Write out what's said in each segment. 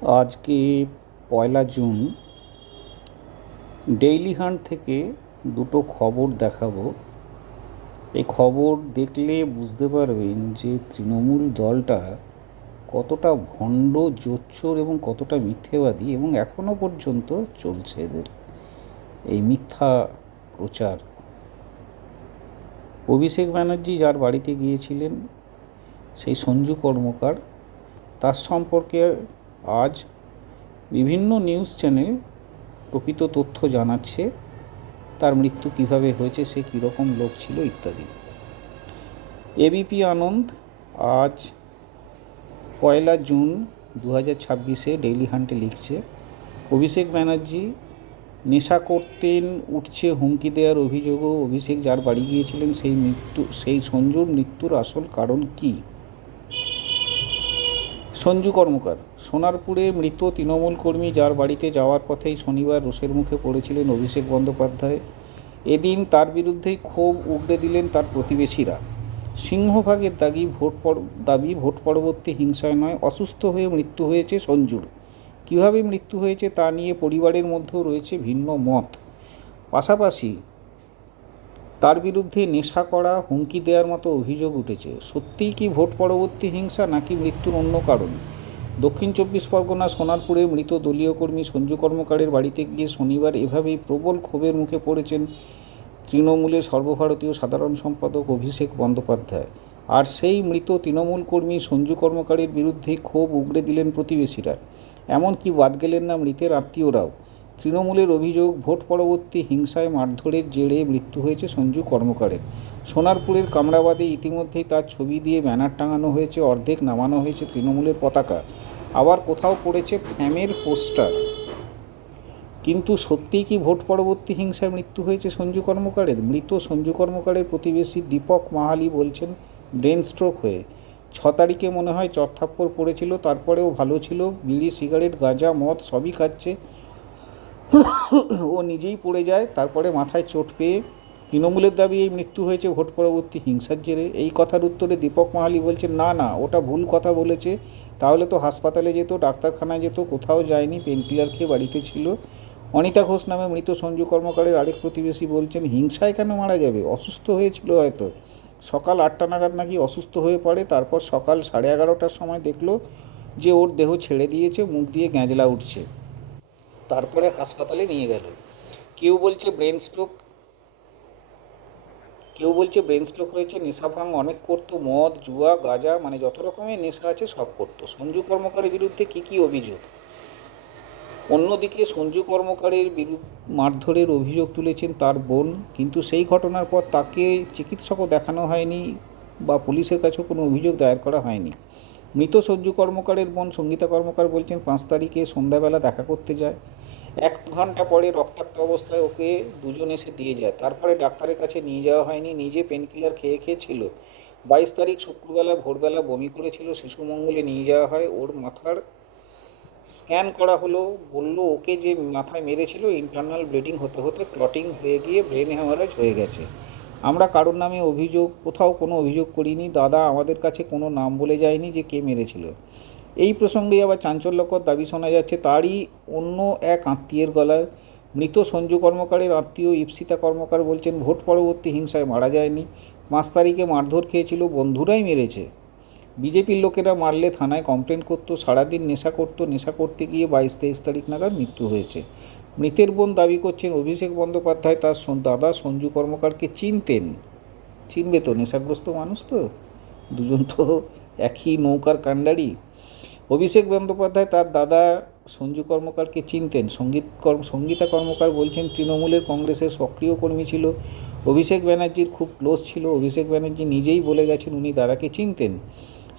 আজকে 1 June. Daily hunt থেকে দুটো খবর দেখাবো। এই খবর দেখলে বুঝতে পারবেন যে তৃণমূল দলটা কতটা ভণ্ড, জোচ্চোর এবং কতটা মিথ্যেবাদী, এবং এখনো পর্যন্ত চলছে এদের এই মিথ্যা প্রচার। অভিষেক ব্যানার্জি যার বাড়িতে গিয়েছিলেন, সেই সঞ্জু কর্মকার, তার সম্পর্কে আজ বিভিন্ন নিউজ চ্যানেল প্রকৃত তথ্য জানাচ্ছে। তার মৃত্যু কিভাবে হয়েছে, সে কীরকম লোক ছিল ইত্যাদি। এবিপি আনন্দ আজ 1 জুন 2026 ডেইলি হান্টে লিখছে, অভিষেক ব্যানার্জি নেশা করতেন, উঠছে হুমকি দেওয়ার অভিযোগও। অভিষেক যার বাড়ি গিয়েছিলেন সেই সঞ্জুর মৃত্যুর আসল কারণ কী? সঞ্জু কর্মকার সোনারপুরে মৃত তৃণমূল কর্মী যার বাড়িতে যাওয়ার পথেই শনিবার রোষের মুখে পড়েছিলেন অভিষেক বন্দ্যোপাধ্যায়। এদিন তার বিরুদ্ধেই ক্ষোভ উগরে দিলেন তার প্রতিবেশীরা। সিংহভাগের দাবি ভোট পরবর্তী হিংসায় নয়, অসুস্থ হয়ে মৃত্যু হয়েছে সঞ্জুর। কীভাবে মৃত্যু হয়েছে তা নিয়ে পরিবারের মধ্যেও রয়েছে ভিন্ন মত। পাশাপাশি তার বিরুদ্ধে নেশা করা, হুমকি দেওয়ার মতো অভিযোগ উঠেছে। সত্যিই কি ভোট পরবর্তী হিংসা, নাকি মৃত্যুর অন্য কারণ? দক্ষিণ 24 পরগনা সোনারপুরে মৃত দলীয় কর্মী সঞ্জু কর্মকারের বাড়িতে গিয়ে শনিবার এভাবেই প্রবল ক্ষোভের মুখে পড়েছেন তৃণমূলের সর্বভারতীয় সাধারণ সম্পাদক অভিষেক বন্দ্যোপাধ্যায়। আর সেই মৃত তৃণমূল কর্মী সঞ্জু কর্মকারের বিরুদ্ধে ক্ষোভ উগরে দিলেন প্রতিবেশীরা। এমনকি বাদ গেলেন না মৃতের আত্মীয়রাও। তৃণমূলের অভিযোগ, ভোট পরবর্তী হিংসায় মারধরের জেরে মৃত্যু হয়েছে সঞ্জু কর্মকারের। সোনারপুরের কামরাবাদে ইতিমধ্যেই তার ছবি দিয়ে ব্যানার টাঙানো হয়েছে, অর্ধেক নামানো হয়েছে তৃণমূলের পতাকা, আবার কোথাও পড়েছে ফ্যামের পোস্টার। কিন্তু সত্যিই কি ভোট পরবর্তী হিংসায় মৃত্যু হয়েছে সঞ্জু কর্মকারের? মৃত সঞ্জু কর্মকারের প্রতিবেশী দীপক মাহালি বলছেন, ব্রেন স্ট্রোক হয়ে 6 তারিখে মনে হয় চড়থাপ্পড় পড়েছিল, তারপরেও ভালো ছিল, বিড়ি, সিগারেট, গাঁজা, মদ সবই খাচ্ছে। ও নিজেই পড়ে যায়, তারপরে মাথায় চোট পেয়ে। তৃণমূলের দাবি এই মৃত্যু হয়েছে ভোট পরবর্তী হিংসার জেরে। এই কথার উত্তরে দীপক মাহালি বলছেন, না না, ওটা ভুল কথা বলেছে। তাহলে তো হাসপাতালে যেত, ডাক্তারখানায় যেত, কোথাও যায়নি, পেনকিলার খেয়ে বাড়িতে ছিল। অনিতা ঘোষ নামে মৃত সঞ্জু কর্মকারের আরেক প্রতিবেশী বলছেন, হিংসায় কেন মারা যাবে, অসুস্থ হয়েছিল হয়তো। সকাল 8টা নাগাদ নাকি অসুস্থ হয়ে পড়ে, তারপর সকাল 11:30টার সময় দেখলো যে ওর দেহ ছেড়ে দিয়েছে, মুখ দিয়ে গ্যাঁজলা উঠছে, তারপরে হাসপাতালে নিয়ে গেল। কেউ বলছে ব্রেন স্ট্রোক হয়েছে, নেশা ভাঙ অনেক করতো, মদ, জুয়া, গাঁজা, মানে যত রকমের নেশা আছে সব করতো। সঞ্জু কর্মকারের বিরুদ্ধে কী অভিযোগ? অন্যদিকে সঞ্জু কর্মকারের মারধরের অভিযোগ তুলেছেন তার বোন, কিন্তু সেই ঘটনার পর তাকে চিকিৎসকও দেখানো হয়নি বা পুলিশের কাছেও কোনো অভিযোগ দায়ের করা হয়নি। মৃত সঞ্জু কর্মকারের বোন সঙ্গীতা কর্মকার বলছেন, 5 তারিখে সন্ধ্যাবেলা দেখা করতে যায়। 1 ঘন্টা পরে রক্তাক্ত অবস্থায় ওকে দুজন এসে দিয়ে যায়, তারপরে ডাক্তারের কাছে নিয়ে যাওয়া হয়নি, নিজে পেনকিলার খেয়ে ছিল। 22 তারিখ শুক্রবেলা ভোরবেলা বমি করেছিল, শিশু মঙ্গলে নিয়ে যাওয়া হয়, ওর মাথার স্ক্যান করা হলো, বললো ওকে যে মাথায় মেরেছিল ইন্টারনাল ব্লিডিং হতে হতে ক্লটিং হয়ে গিয়ে ব্রেন হ্যামারেজ হয়ে গেছে। আমরা কারোর নামে কোথাও কোনো অভিযোগ করিনি, দাদা আমাদের কাছে কোনো নাম বলে যায়নি যে কে মেরেছিল। এই প্রসঙ্গে আবার চাঞ্চল্যকর দাবি শোনা যাচ্ছে তারই অন্য এক আত্মীয়ের গলায়। মৃত সঞ্জু কর্মকারের আত্মীয় ইপ্সিতা কর্মকার বলছেন, ভোট পরবর্তী হিংসায় মারা যায়নি, 5 তারিখে মারধর খেয়েছিল, বন্ধুরাই মেরেছে। বিজেপির লোকেরা মারলে থানায় কমপ্লেন করতো, সারাদিন নেশা করতে গিয়ে 22-23 তারিখ নাগাদ মৃত্যু হয়েছে। মৃতের বোন দাবি করছেন, অভিষেক বন্দ্যোপাধ্যায় তার দাদা সঞ্জু কর্মকারকে চিনবে তো, নেশাগ্রস্ত মানুষ তো, দুজন তো একই নৌকার কাণ্ডারি। অভিষেক বন্দ্যোপাধ্যায় তার দাদা সঞ্জু কর্মকারকে চিনতেন। সঙ্গীতা কর্মকার বলছেন, তৃণমূলের কংগ্রেসের সক্রিয় কর্মী ছিল, অভিষেক ব্যানার্জির খুব ক্লোজ ছিল। অভিষেক ব্যানার্জি নিজেই বলে গেছেন উনি দাদাকে চিনতেন,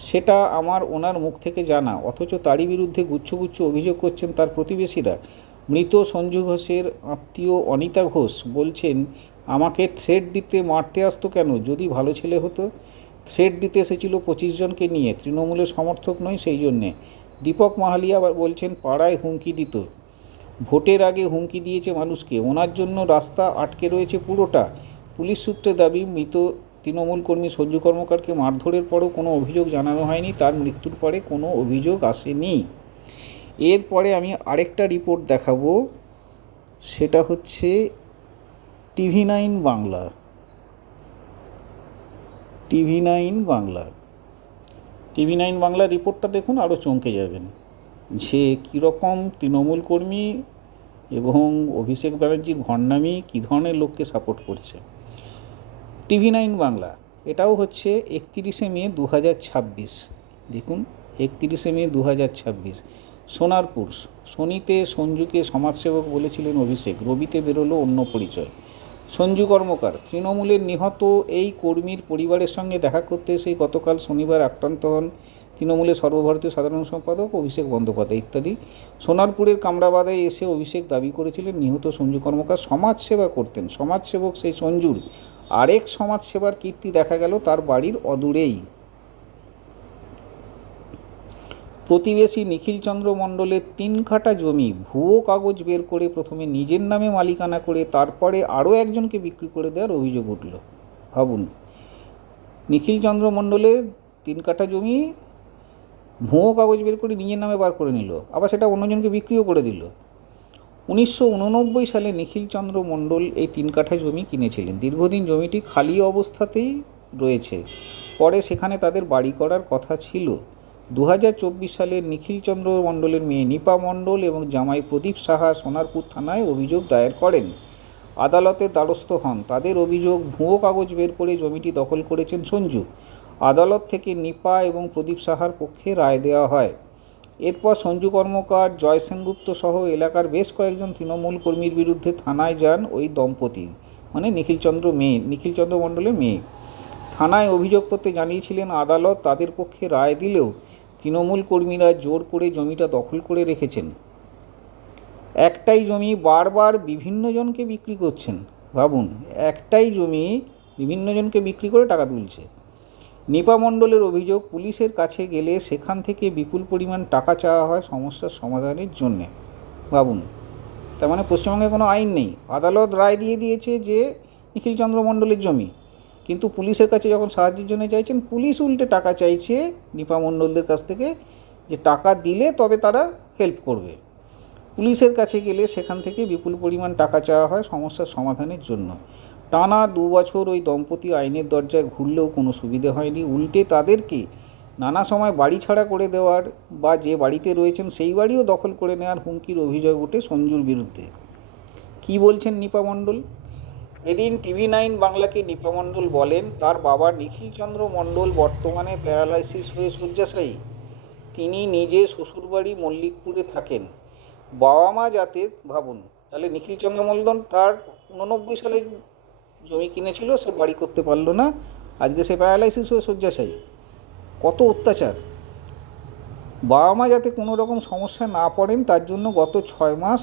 সেটা আমার ওনার মুখ থেকে জানা। অথচ তারই বিরুদ্ধে গুচ্ছ অভিযোগ করছেন তার প্রতিবেশীরা। মৃত সঞ্জু ঘোষের আত্মীয় অনিতা ঘোষ বলছেন, আমাকে থ্রেট দিতে মারতে আসতো কেন, যদি ভালো ছেলে হতো। থ্রেট দিতে এসেছিল 25 জনকে নিয়ে, তৃণমূলের সমর্থক নয় সেই জন্যে। দীপক মাহালিয়া আবার বলছেন, পাড়ায় হুমকি দিত, ভোটের আগে হুমকি দিয়েছে মানুষকে, ওনার জন্য রাস্তা আটকে রয়েছে পুরোটা। পুলিশ সূত্রে দাবি, মৃত তৃণমূল কর্মী সঞ্জু কর্মকারকে মারধরের পরও কোনো অভিযোগ জানানো হয়নি, তার মৃত্যুর পরে কোনো অভিযোগ আসেনি। এরপরে আমি আরেকটা রিপোর্ট দেখাবো, সেটা হচ্ছে TV9 বাংলা। TV9 বাংলা রিপোর্টটা দেখুন, আরও চমকে যাবেন যে কীরকম তৃণমূল কর্মী এবং অভিষেক ব্যানার্জির ভণ্ডামি কী ধরনের লোককে সাপোর্ট করছে। TV9 বাংলা, এটাও হচ্ছে 31শে মে 2026। দেখুন, 31শে মে 2026, সোনারপুর। শনিতে সঞ্জুকে সমাজসেবক বলেছিলেন অভিষেক, রবিতে বেরোলো অন্য পরিচয়। সঞ্জু কর্মকার, তৃণমূলের নিহত এই কর্মীর পরিবারের সঙ্গে দেখা করতে এসে গতকাল শনিবার আক্রান্ত হন তৃণমূলের সর্বভারতীয় সাধারণ সম্পাদক অভিষেক বন্দ্যোপাধ্যায় ইত্যাদি। সোনারপুরের কামরাবাদে এসে অভিষেক দাবি করেছিলেন নিহত সঞ্জু কর্মকার সমাজসেবা করতেন। সমাজসেবক সেই সঞ্জুর আরেক সমাজসেবার কীর্তি দেখা গেল তার বাড়ির অদূরেই। প্রতিবেশী নিখিল চন্দ্র মণ্ডলের 3 কাঠা জমি ভুয়ো কাগজ বের করে প্রথমে নিজের নামে মালিকানা করে তারপরে আরও একজনকে বিক্রি করে দেওয়ার অভিযোগ উঠল। ভাবুন, নিখিল চন্দ্র মণ্ডলের 3 কাঠা জমি ভুয়ো কাগজ বের করে নিজের নামে বার করে নিল, আবার সেটা অন্যজনকে বিক্রিও করে দিল। 1989 সালে নিখিল চন্দ্র মণ্ডল এই 3 কাঠা জমি কিনেছিলেন। দীর্ঘদিন জমিটি খালি অবস্থাতেই রয়েছে, পরে সেখানে তাদের বাড়ি করার কথা ছিল। 2024 সালে নিখিল চন্দ্র মণ্ডলের মেয়ে নিপা মণ্ডল এবং জামাই প্রদীপ সাহা সোনারপুর থানায় অভিযোগ দায়ের করেন। আদালতের দ্বারস্থ হন। তাদের অভিযোগ, ভুয়ো কাগজ বের করে জমিটি দখল করেছেন সঞ্জু। আদালত থেকে নিপা এবং প্রদীপ সাহার পক্ষে রায় দেওয়া হয়। এরপর সঞ্জু কর্মকার, জয় সেনগুপ্ত সহ এলাকার বেশ কয়েকজন তৃণমূল কর্মীর বিরুদ্ধে থানায় যান ওই দম্পতি, মানে নিখিল চন্দ্র মণ্ডলের মেয়ে। থানায় অভিযোগপত্রে জানিয়েছিলেন আদালত তাদের পক্ষে রায় দিলেও তৃণমূল কর্মীরা জোর করে জমিটা দখল করে রেখেছেন। একটাই জমি বারবার বিভিন্ন জনকে বিক্রি করছেন। ভাবুন, একটাই জমি বিভিন্ন জনকে বিক্রি করে টাকা তুলছে। নিপা মণ্ডলের অভিযোগ, পুলিশের কাছে গেলে সেখান থেকে বিপুল পরিমাণ টাকা চাওয়া হয় সমস্যার সমাধানের জন্যে। ভাবুন, তার মানে পশ্চিমবঙ্গে কোনো আইন নেই। আদালত রায় দিয়ে দিয়েছে যে নিখিল চন্দ্র মণ্ডলের জমি, কিন্তু পুলিশের কাছে যখন সাহায্যের জন্য চাইছেন, পুলিশ উল্টে টাকা চাইছে নিপা মণ্ডলদের কাছ থেকে, যে টাকা দিলে তবে তারা হেল্প করবে। পুলিশের কাছে গেলে সেখান থেকে বিপুল পরিমাণ টাকা চাওয়া হয় সমস্যার সমাধানের জন্য। টানা 2 বছর ওই দম্পতি আইনের দরজায় ঘুরলেও কোনো সুবিধে হয়নি। উল্টে তাদেরকে নানা সময় বাড়ি ছাড়া করে দেওয়ার বা যে বাড়িতে রয়েছেন সেই বাড়িও দখল করে নেওয়ার হুমকির অভিযোগ ওঠে সঞ্জুর বিরুদ্ধে। কি বলছেন নিপা মণ্ডল? এদিন TV9 বাংলাকে নিপা মণ্ডল বলেন, তার বাবা নিখিল চন্দ্র মণ্ডল বর্তমানে প্যারালাইসিস হয়ে শয্যাশায়ী। তিনি নিজে শ্বশুরবাড়ি মল্লিকপুরে থাকেন। বাবা মা যাতে, ভাবুন তাহলে, নিখিল চন্দ্র মণ্ডল তার 89 সালে জমি কিনেছিল, সে বাড়ি করতে পারলো না, আজকে সে প্যারালাইসিস হয়ে শয্যাশায়ী। কত অত্যাচার! বাবা মা যাতে কোনো রকম সমস্যা না পড়েন তার জন্য গত 6 মাস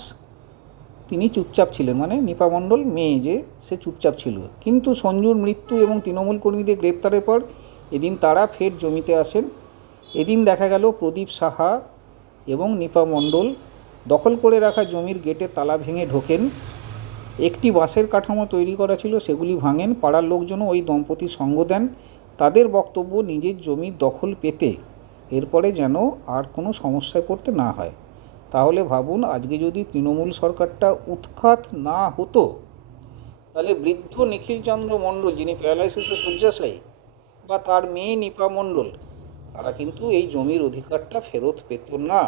তিনি চুপচাপ ছিলেন, মানে নিপা মণ্ডল মেয়ে যে, সে চুপচাপ ছিল। কিন্তু সঞ্জুর মৃত্যু এবং তৃণমূল কর্মীদের গ্রেপ্তারের পর এদিন তারা ফের জমিতে আসেন। এদিন দেখা গেল প্রদীপ সাহা এবং নিপা মণ্ডল দখল করে রাখা জমির গেটে তালা ভেঙে ঢোকেন। একটি বাঁশের কাঠামো তৈরি করা ছিল, সেগুলি ভাঙেন। পাড়ার লোকজনও ওই দম্পতির সঙ্গ দেন। তাদের বক্তব্য, নিজের জমির দখল পেতে এরপরে যেন আর কোনো সমস্যায় পড়তে না হয়। তাহলে ভাবুন, আজকে যদি তৃণমূল সরকারটা উৎখাত না হতো, তাহলে বৃদ্ধ নিখিল চন্দ্র মণ্ডল, যিনি প্যারালাইসিসে শয্যাশায়ী, বা তার মেয়ে নিপা মণ্ডল, তারা কিন্তু এই জমির অধিকারটা ফেরত পেত না।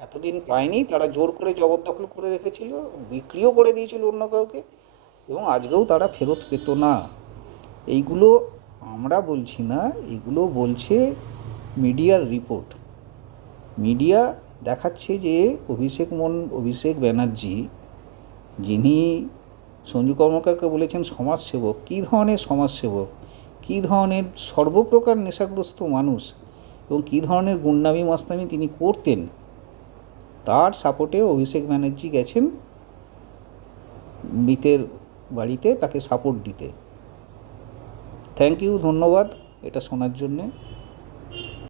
এতদিন পায়নি, তারা জোর করে জবরদখল করে রেখেছিল, বিক্রিও করে দিয়েছিল অন্য কাউকে, এবং আজকেও তারা ফেরত পেত না। এইগুলো আমরা বলছি না, এগুলো বলছে মিডিয়ার রিপোর্ট। মিডিয়া দেখাচ্ছে যে অভিষেক ব্যানার্জি, যিনি সঞ্জু কর্মকারকে বলেছেন সমাজসেবক, কী ধরনের সমাজসেবক, কী ধরনের সর্বপ্রকার নেশাগ্রস্ত মানুষ, এবং কী ধরনের গুন্ডামি মাস্তামি তিনি করতেন, তার সাপোর্টে অভিষেক ব্যানার্জি গেছেন মৃতের বাড়িতে তাকে সাপোর্ট দিতে। থ্যাংক ইউ, ধন্যবাদ এটা শোনার জন্যে।